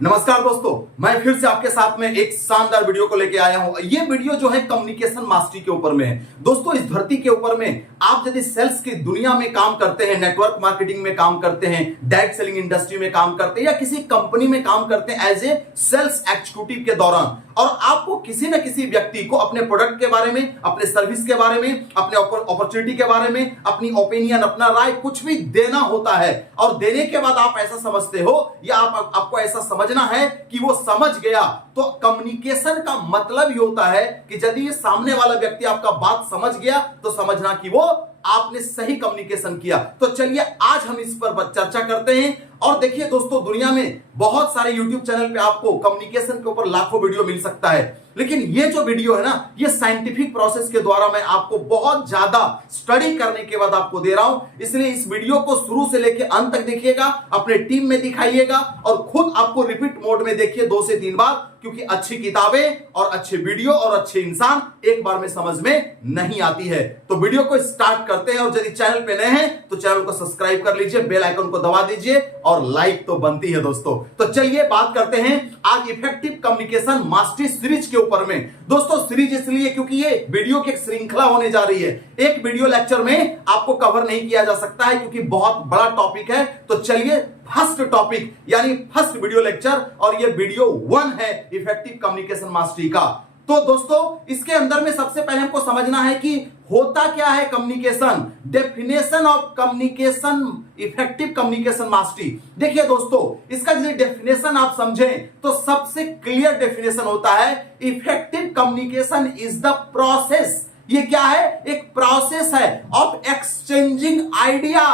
नमस्कार दोस्तों, मैं फिर से आपके साथ में एक शानदार वीडियो को लेके आया हूं। ये वीडियो जो है कम्युनिकेशन मास्टरी के ऊपर में है। दोस्तों, इस धरती के ऊपर में आप यदि सेल्स की दुनिया में काम करते हैं, नेटवर्क मार्केटिंग में काम करते हैं, डायरेक्ट सेलिंग इंडस्ट्री में काम करते हैं या किसी कंपनी में काम करते हैं एज ए सेल्स एग्जीक्यूटिव के दौरान, और आपको किसी न किसी व्यक्ति को अपने प्रोडक्ट के बारे में, अपने सर्विस के बारे में, अपने अपॉर्चुनिटी के बारे में, अपनी ओपिनियन, अपना राय कुछ भी देना होता है, और देने के बाद आप ऐसा समझते हो या आपको ऐसा समझना है कि वो समझ गया, तो कम्युनिकेशन का मतलब ही होता है कि यदि ये सामने वाला व्यक्ति आपका बात समझ गया तो समझना कि वो आपने सही कम्युनिकेशन किया। तो चलिए आज हम इस पर चर्चा करते हैं। और देखिए दोस्तों, दुनिया में बहुत सारे YouTube चैनल पे आपको कम्युनिकेशन के ऊपर लाखों वीडियो मिल सकता है, लेकिन ये जो वीडियो है ना, ये साइंटिफिक प्रोसेस के द्वारा मैं आपको बहुत ज्यादा स्टडी करने के बाद आपको दे रहा हूं। इसलिए इस वीडियो को शुरू से लेकर अंत तक देखिएगा, अपने टीम में दिखाइएगा और खुद आपको रिपीट मोड में देखिए 2 से 3 बार, क्योंकि अच्छी किताबें और अच्छे वीडियो और अच्छे इंसान एक बार में समझ में नहीं आती है। तो वीडियो को स्टार्ट करते हैं, और यदि चैनल पे नए हैं तो चैनल को सब्सक्राइब कर लीजिए, बेल आइकन को दबा दीजिए और लाइक तो बनती है दोस्तों। तो चलिए बात करते हैं आज इफेक्टिव कम्युनिकेशन मास्टरी सीरीज के ऊपर में। दोस्तों, सीरीज इसलिए क्योंकि ये वीडियो की एक श्रृंखला होने जा रही है। एक वीडियो लेक्चर में आपको कवर नहीं किया जा सकता है क्योंकि बहुत बड़ा टॉपिक है। तो चलिए फर्स्ट टॉपिक यानी फर्स्ट वीडियो लेक्चर, और ये वीडियो 1 है इफेक्टिव कम्युनिकेशन मास्टरी का। तो दोस्तों, इसके अंदर में सबसे पहले हमको समझना है कि होता क्या है communication, definition of communication, effective communication mastery. देखिए दोस्तों, इसका यदि डेफिनेशन आप समझें तो सबसे क्लियर डेफिनेशन होता है effective communication is the process. ये क्या है? एक प्रोसेस है of exchanging idea,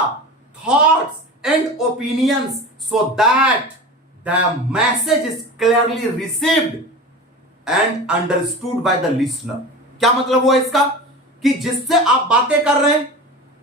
thoughts and opinions so that the message is clearly received and understood by the listener। क्या मतलब हुआ इसका? कि जिससे आप बातें कर रहे हैं,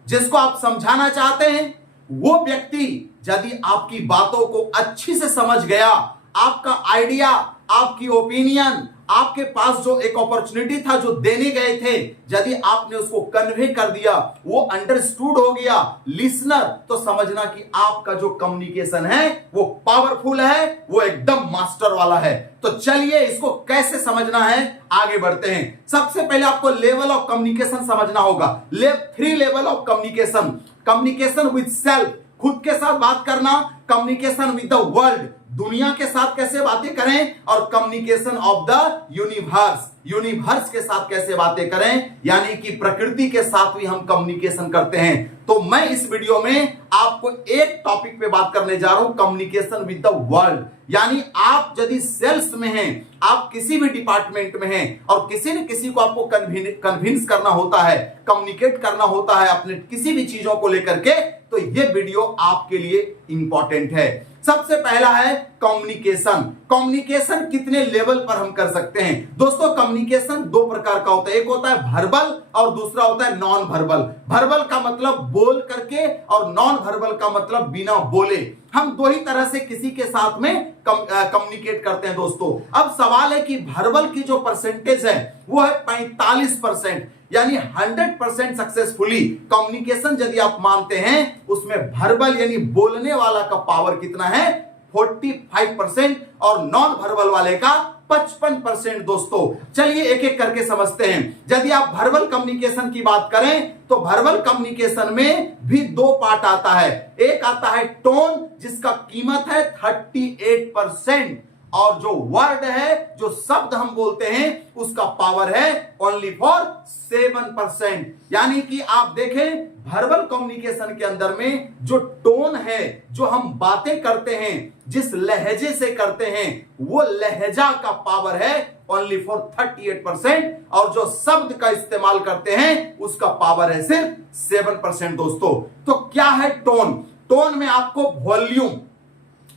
जिसको आप समझाना चाहते हैं, वो व्यक्ति यदि आपकी बातों को अच्छी से समझ गया, आपका आइडिया, आपकी ओपिनियन, आपके पास जो एक अपॉर्चुनिटी था जो देने गए थे, यदि आपने उसको कन्वे कर दिया, वो अंडरस्टूड हो गया लिसनर, तो समझना कि आपका जो कम्युनिकेशन है वो पावरफुल है, वो एकदम मास्टर वाला है। तो चलिए इसको कैसे समझना है, आगे बढ़ते हैं। सबसे पहले आपको लेवल ऑफ कम्युनिकेशन समझना होगा। 3 level of communication. Communication with self, खुद के साथ बात करना, कम्युनिकेशन विद द वर्ल्ड, दुनिया के साथ कैसे बातें करें, और communication of the universe, universe के साथ कैसे बातें करें, यानी कि प्रकृति के साथ भी हम कम्युनिकेशन करते हैं। तो मैं इस वीडियो में आपको एक टॉपिक पे बात करने जा रहा हूं, कम्युनिकेशन विद द वर्ल्ड। यानी आप यदि सेल्स में हैं, आप किसी भी डिपार्टमेंट में हैं और किसी न किसी को आपको कन्विंस करना होता है, कम्युनिकेट करना होता है अपने किसी भी चीजों को लेकर के, तो ये वीडियो आपके लिए इंपॉर्टेंट है। सबसे पहला है कम्युनिकेशन। कम्युनिकेशन कितने लेवल पर हम कर सकते हैं? दोस्तों, कम्युनिकेशन 2 प्रकार का होता है। एक होता है वर्बल और दूसरा होता है नॉन वर्बल। वर्बल का मतलब बोल करके और नॉन वर्बल का मतलब बिना बोले। हम 2 ही तरह से किसी के साथ में कम्युनिकेट करते हैं दोस्तों। अब सवाल है कि वर्बल की जो परसेंटेज है वो है 45%, यानी 100% सक्सेसफुली कम्युनिकेशन यदि आप मानते हैं, उसमें वर्बल यानी बोलने वाला का पावर कितना है? 45%, और नॉन वर्बल वाले का 55%। दोस्तों, चलिए एक एक करके समझते हैं। यदि आप वर्बल कम्युनिकेशन की बात करें तो वर्बल कम्युनिकेशन में भी 2 पार्ट आता है। एक आता है टोन, जिसका कीमत है 38%, और जो वर्ड है, जो शब्द हम बोलते हैं, उसका पावर है ओनली फॉर 7%। यानी कि आप देखें, वर्बल कम्युनिकेशन के अंदर में जो टोन है, जो हम बातें करते हैं, जिस लहजे से करते हैं, वो लहजा का पावर है ओनली फॉर 38%, और जो शब्द का इस्तेमाल करते हैं उसका पावर है सिर्फ 7%। दोस्तों, तो क्या है टोन? टोन में आपको वॉल्यूम,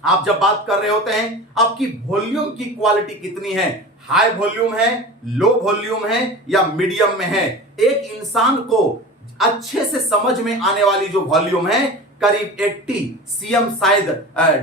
आप जब बात कर रहे होते हैं, आपकी वॉल्यूम की क्वालिटी कितनी है, हाई वॉल्यूम है, लो वॉल्यूम है या मीडियम में है। एक इंसान को अच्छे से समझ में आने वाली जो वॉल्यूम है करीब 80 सीएम, शायद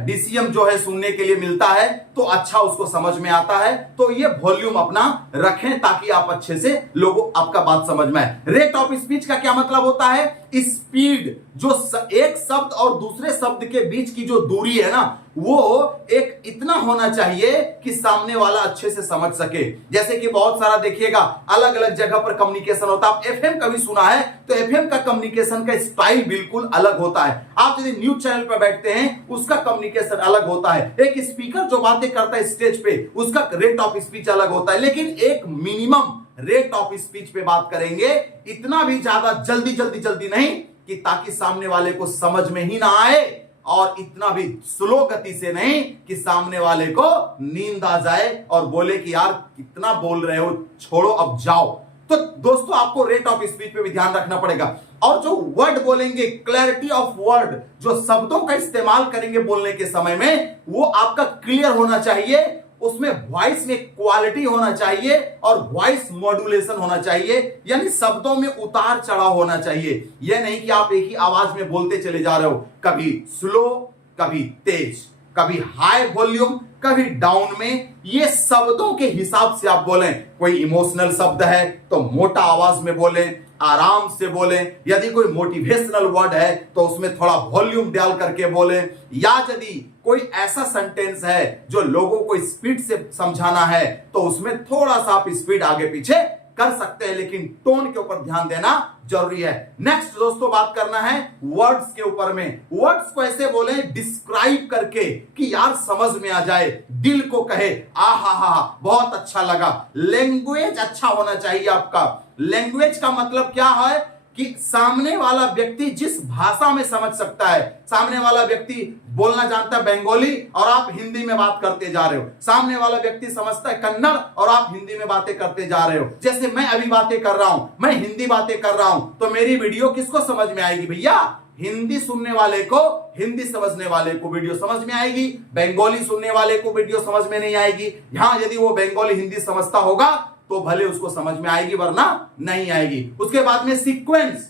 डीसीएम जो है सुनने के लिए मिलता है, तो अच्छा उसको समझ में आता है। तो ये वॉल्यूम अपना रखें ताकि आप अच्छे से लोगों आपका बात समझ में आए। रेट ऑफ स्पीच का क्या मतलब होता है? स्पीड, जो एक शब्द और दूसरे शब्द के बीच की जो दूरी है ना, वो एक इतना होना चाहिए कि सामने वाला अच्छे से समझ सके। जैसे कि बहुत सारा देखिएगा अलग अलग जगह पर कम्युनिकेशन होता है। आप एफएम कभी सुना है तो एफएम का कम्युनिकेशन का स्टाइल बिल्कुल अलग होता है। आप यदि न्यूज चैनल पर बैठते हैं उसका कम्युनिकेशन अलग होता है। एक स्पीकर जो बातें करता है स्टेज पे उसका रेट ऑफ स्पीच अलग होता है। लेकिन एक मिनिमम रेट ऑफ स्पीच पे बात करेंगे, इतना भी ज्यादा जल्दी नहीं कि ताकि सामने वाले को समझ में ही ना आए, और इतना भी स्लो गति से नहीं कि सामने वाले को नींद आ जाए और बोले कि यार कितना बोल रहे हो, छोड़ो अब जाओ। तो दोस्तों आपको रेट ऑफ स्पीच पे भी ध्यान रखना पड़ेगा। और जो वर्ड बोलेंगे, क्लैरिटी ऑफ वर्ड, जो शब्दों का इस्तेमाल करेंगे बोलने के समय में, वो आपका क्लियर होना चाहिए। उसमें वॉइस में क्वालिटी होना चाहिए और वॉइस मॉड्यूलेशन होना चाहिए, यानी शब्दों में उतार चढ़ाव होना चाहिए। यह नहीं कि आप एक ही आवाज में बोलते चले जा रहे हो, कभी स्लो, कभी तेज, कभी हाई वॉल्यूम, कभी डाउन में। ये शब्दों के हिसाब से आप बोलें। कोई इमोशनल शब्द है तो मोटा आवाज में बोलें, आराम से बोलें। यदि कोई मोटिवेशनल वर्ड है तो उसमें थोड़ा वॉल्यूम डाल करके बोलें। या यदि कोई ऐसा सेंटेंस है जो लोगों को स्पीड से समझाना है तो उसमें थोड़ा सा आप स्पीड आगे पीछे कर सकते हैं, लेकिन टोन के ऊपर ध्यान देना जरूरी है। नेक्स्ट दोस्तों बात करना है वर्ड्स के ऊपर में। वर्ड्स को ऐसे बोले डिस्क्राइब करके कि यार समझ में आ जाए, दिल को कहे आहा बहुत अच्छा लगा। लैंग्वेज अच्छा होना चाहिए आपका। लैंग्वेज का मतलब क्या है कि सामने वाला व्यक्ति जिस भाषा में समझ सकता है। सामने वाला व्यक्ति बोलना जानता है बंगाली और आप हिंदी में बात करते जा रहे हो। सामने वाला व्यक्ति समझता है कन्नड़ और आप हिंदी में बातें करते जा रहे हो। जैसे मैं अभी बातें कर रहा हूं, मैं हिंदी बातें कर रहा हूं, तो मेरी वीडियो किसको समझ में आएगी भैया? हिंदी सुनने वाले को, हिंदी समझने वाले को वीडियो समझ में आएगी। बंगाली सुनने वाले को वीडियो समझ में नहीं आएगी। यहां यदि वो बंगाली हिंदी समझता होगा तो भले उसको समझ में आएगी, वरना नहीं आएगी। उसके बाद में सीक्वेंस,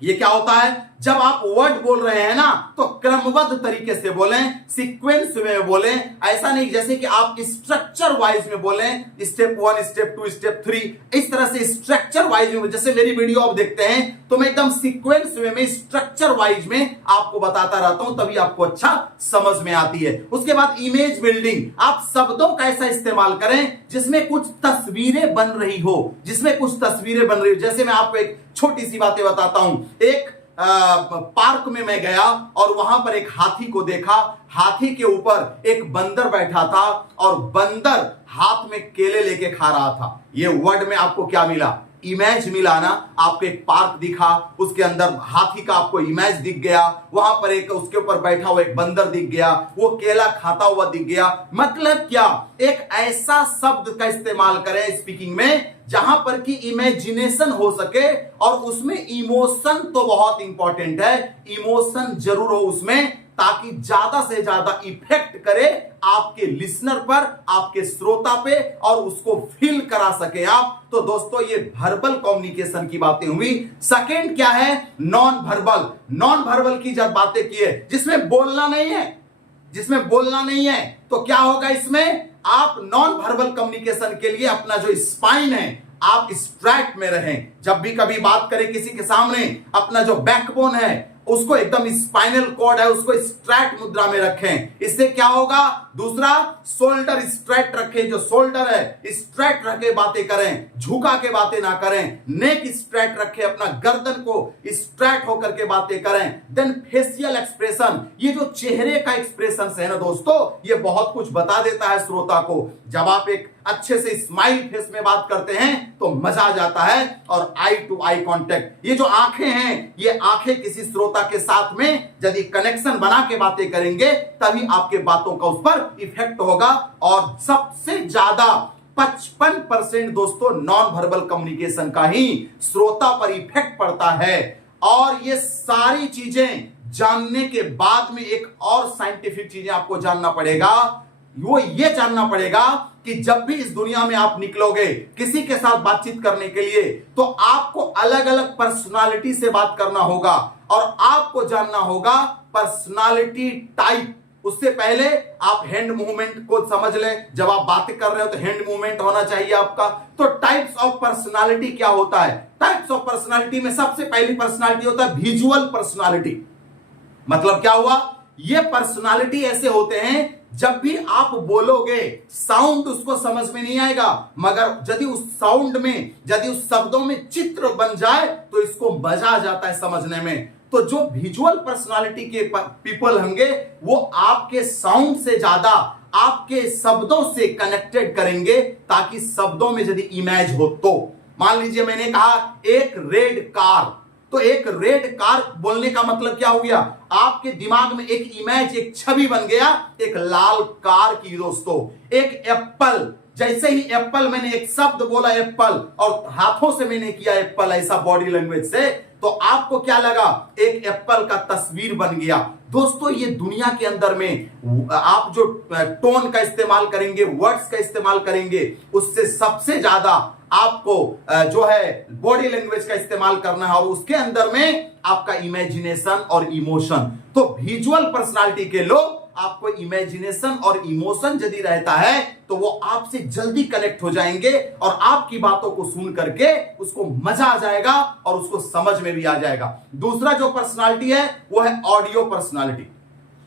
ये क्या होता है? जब आप वर्ड बोल रहे हैं ना तो क्रमबद्ध तरीके से बोलें, सीक्वेंस में बोलें। ऐसा नहीं जैसे कि आप स्ट्रक्चर वाइज में बोलें, स्टेप 1, स्टेप 2, स्टेप 3, इस तरह से स्ट्रक्चर वाइज में। जैसे मेरी वीडियो आप देखते हैं तो मैं एकदम सीक्वेंस में स्ट्रक्चर वाइज में आपको बताता रहता हूं, तभी आपको अच्छा समझ में आती है। उसके बाद इमेज बिल्डिंग, आप शब्दों का ऐसा इस्तेमाल करें जिसमें कुछ तस्वीरें बन रही हो, जिसमें कुछ तस्वीरें बन रही हो। जैसे मैं आपको एक छोटी सी बातें बताता हूं। एक पार्क में मैं गया और वहां पर एक हाथी को देखा। हाथी के ऊपर एक बंदर बैठा था और बंदर हाथ में केले लेके खा रहा था। ये वर्ड में आपको क्या मिला? इमेज मिला ना। आपको एक पार्क दिखा, उसके अंदर हाथी का आपको इमेज दिख गया, वहां पर एक उसके ऊपर बैठा हुआ एक बंदर दिख गया, वो केला खाता हुआ दिख गया। मतलब क्या? एक ऐसा शब्द का इस्तेमाल करें स्पीकिंग में जहां पर कि इमेजिनेशन हो सके और उसमें इमोशन तो बहुत इंपॉर्टेंट है। इमोशन जरूर हो उसमें, ताकि ज्यादा से ज्यादा इफेक्ट करे आपके लिसनर पर, आपके श्रोता पे, और उसको फील करा सके आप। तो दोस्तों ये वर्बल कम्युनिकेशन की बातें हुई। सेकंड क्या है? Non verbal. नॉन वर्बल की जब बातें की है जिसमें बोलना नहीं है, जिसमें बोलना नहीं है, तो क्या होगा इसमें? आप नॉन वर्बल कम्युनिकेशन के लिए अपना जो स्पाइन है आप स्ट्रैट में रहें। जब भी कभी बात करें किसी के सामने, अपना जो बैकबोन है उसको एकदम स्पाइनल कॉर्ड है उसको स्ट्रैट मुद्रा में रखें। इससे क्या होगा? दूसरा, शोल्डर स्ट्रैट रखें। जो शोल्डर है स्ट्रैट रखे बातें करें, झुका के बातें ना करें। नेक स्ट्रैट रखें, अपना गर्दन को स्ट्रैट होकर के बातें करें। देन फेशियल एक्सप्रेशन, ये जो चेहरे का एक्सप्रेशन है ना दोस्तों, ये बहुत कुछ बता देता है श्रोता को। जब आप एक अच्छे से स्माइल फेस में बात करते हैं तो मजा आ जाता है। और आई टू आई कांटेक्ट, ये जो आंखें हैं, ये आंखें किसी श्रोता के साथ में यदि कनेक्शन बना के बातें करेंगे तभी आपके बातों का उस पर इफेक्ट होगा। और सबसे ज्यादा 55% दोस्तों नॉन वर्बल कम्युनिकेशन का ही श्रोता पर इफेक्ट पड़ता है। और ये सारी चीजें जानने के बाद में एक और साइंटिफिक चीजें आपको जानना पड़ेगा। वो ये जानना पड़ेगा कि जब भी इस दुनिया में आप निकलोगे किसी के साथ बातचीत करने के लिए, तो आपको अलग अलग पर्सनालिटी से बात करना होगा और आपको जानना होगा पर्सनालिटी टाइप। उससे पहले आप हैंड मूवमेंट को समझ लें। जब आप बातें कर रहे हो तो हैंड मूवमेंट होना चाहिए आपका। तो टाइप्स ऑफ पर्सनालिटी क्या होता है? टाइप्स ऑफ पर्सनालिटी में सबसे पहली पर्सनालिटी होता है विजुअल पर्सनालिटी। मतलब क्या हुआ? ये पर्सनालिटी ऐसे होते हैं जब भी आप बोलोगे साउंड उसको समझ में नहीं आएगा, मगर यदि उस साउंड में, यदि उस शब्दों में चित्र बन जाए तो इसको मजा आ जाता है समझने में। तो जो विजुअल पर्सनालिटी के पीपल होंगे वो आपके साउंड से ज्यादा आपके शब्दों से कनेक्टेड करेंगे, ताकि शब्दों में यदि इमेज हो तो मान लीजिए मैंने कहा एक रेड कार, तो एक रेड कार बोलने का मतलब क्या हो गया, आपके दिमाग में एक इमेज, एक छवि बन गया एक लाल कार की। दोस्तों एक एप्पल, जैसे ही एप्पल मैंने एक शब्द बोला एप्पल और हाथों से मैंने किया एप्पल, ऐसा बॉडी लैंग्वेज से, तो आपको क्या लगा, एक एप्पल का तस्वीर बन गया। दोस्तों ये दुनिया के अंदर में आप जो टोन का इस्तेमाल करेंगे, वर्ड्स का इस्तेमाल करेंगे, उससे सबसे ज्यादा आपको जो है बॉडी लैंग्वेज का इस्तेमाल करना है, और उसके अंदर में आपका इमेजिनेशन और इमोशन। तो विजुअल पर्सनालिटी के लोग आपको इमेजिनेशन और इमोशन यदि रहता है तो वो आपसे जल्दी कनेक्ट हो जाएंगे और आपकी बातों को सुन करके उसको मजा आ जाएगा और उसको समझ में भी आ जाएगा। दूसरा जो पर्सनालिटी है वो है ऑडियो पर्सनालिटी।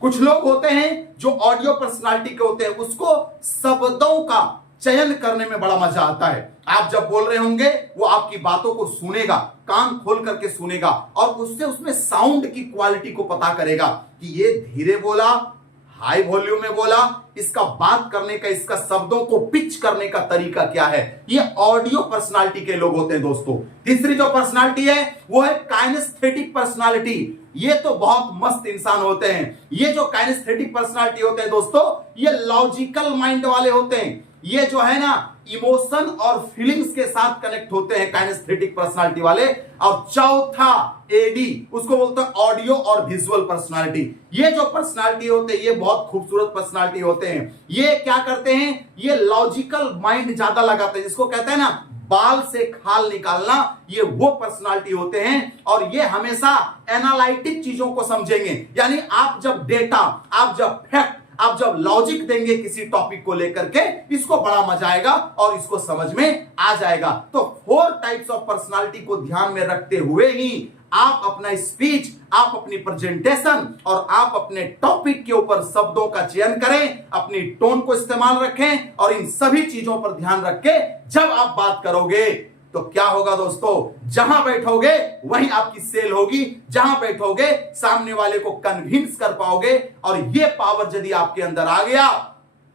कुछ लोग होते हैं जो ऑडियो पर्सनालिटी के होते हैं, उसको शब्दों का चयन करने में बड़ा मजा आता है। आप जब बोल रहे होंगे वो आपकी बातों को सुनेगा, कान खोल करके सुनेगा और उससे उसमें साउंड की क्वालिटी को पता करेगा कि ये धीरे बोला, हाई वॉल्यूम में बोला, इसका बात करने का, इसका शब्दों को पिच करने का तरीका क्या है। ये ऑडियो पर्सनालिटी के लोग होते हैं। दोस्तों तीसरी जो पर्सनालिटी है वो है काइनेस्थेटिक पर्सनालिटी। ये तो बहुत मस्त इंसान होते हैं। ये जो काइनेस्थेटिक पर्सनालिटी होते हैं दोस्तों, ये लॉजिकल माइंड वाले होते हैं। ये जो है ना इमोशन और फीलिंग्स के साथ कनेक्ट होते हैं काइनेस्थेटिक पर्सनालिटी वाले। और चौथा एडी, उसको बोलते हैं ऑडियो और विजुअल पर्सनालिटी। ये जो पर्सनालिटी होते हैं ये बहुत खूबसूरत पर्सनालिटी होते हैं। ये क्या करते हैं, ये लॉजिकल माइंड ज्यादा लगाते हैं, जिसको कहते हैं ना बाल से खाल निकालना, ये वो पर्सनालिटी होते हैं। और ये हमेशा एनालिटिक चीजों को समझेंगे, यानी आप जब डेटा, आप जब फैक्ट, आप जब लॉजिक देंगे किसी टॉपिक को लेकर के, इसको बड़ा मजा आएगा और इसको समझ में आ जाएगा। तो 4 टाइप्स ऑफ पर्सनालिटी को ध्यान में रखते हुए ही आप अपना स्पीच, आप अपनी प्रेजेंटेशन और आप अपने टॉपिक के ऊपर शब्दों का चयन करें, अपनी टोन को इस्तेमाल रखें और इन सभी चीजों पर ध्यान रख के जब आप बात करोगे तो क्या होगा दोस्तों, जहां बैठोगे वहीं आपकी सेल होगी, जहां बैठोगे सामने वाले को कन्विंस कर पाओगे। और ये पावर यदि आपके अंदर आ गया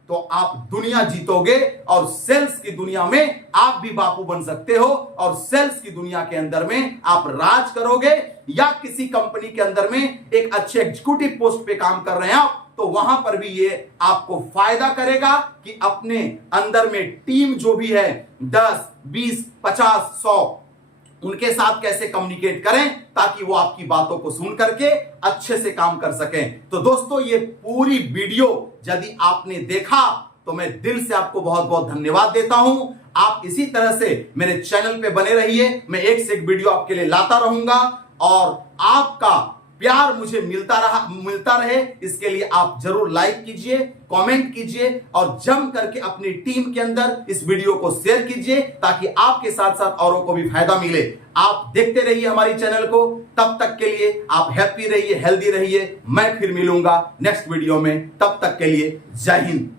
तो आप दुनिया जीतोगे और सेल्स की दुनिया में आप भी बापू बन सकते हो और सेल्स की दुनिया के अंदर में आप राज करोगे। या किसी कंपनी के अंदर में एक अच्छे एग्जीक्यूटिव पोस्ट पे काम कर रहे हैं आप, तो वहां पर भी ये आपको फायदा करेगा कि अपने अंदर में टीम जो भी है 10, 20, 50, 100 उनके साथ कैसे कम्युनिकेट करें ताकि वो आपकी बातों को सुन करके अच्छे से काम कर सकें। तो दोस्तों ये पूरी वीडियो यदि आपने देखा तो मैं दिल से आपको बहुत बहुत धन्यवाद देता हूं। आप इसी तरह से मेरे चैनल पे बने रहिए, मैं एक से एक वीडियो आपके लिए लाता रहूंगा और आपका प्यार मुझे मिलता रहे, इसके लिए आप जरूर लाइक कीजिए, कमेंट कीजिए और जम करके अपनी टीम के अंदर इस वीडियो को शेयर कीजिए ताकि आपके साथ साथ औरों को भी फायदा मिले। आप देखते रहिए हमारी चैनल को, तब तक के लिए आप हैप्पी रहिए, हेल्दी रहिए। मैं फिर मिलूंगा नेक्स्ट वीडियो में, तब तक के लिए जय हिंद।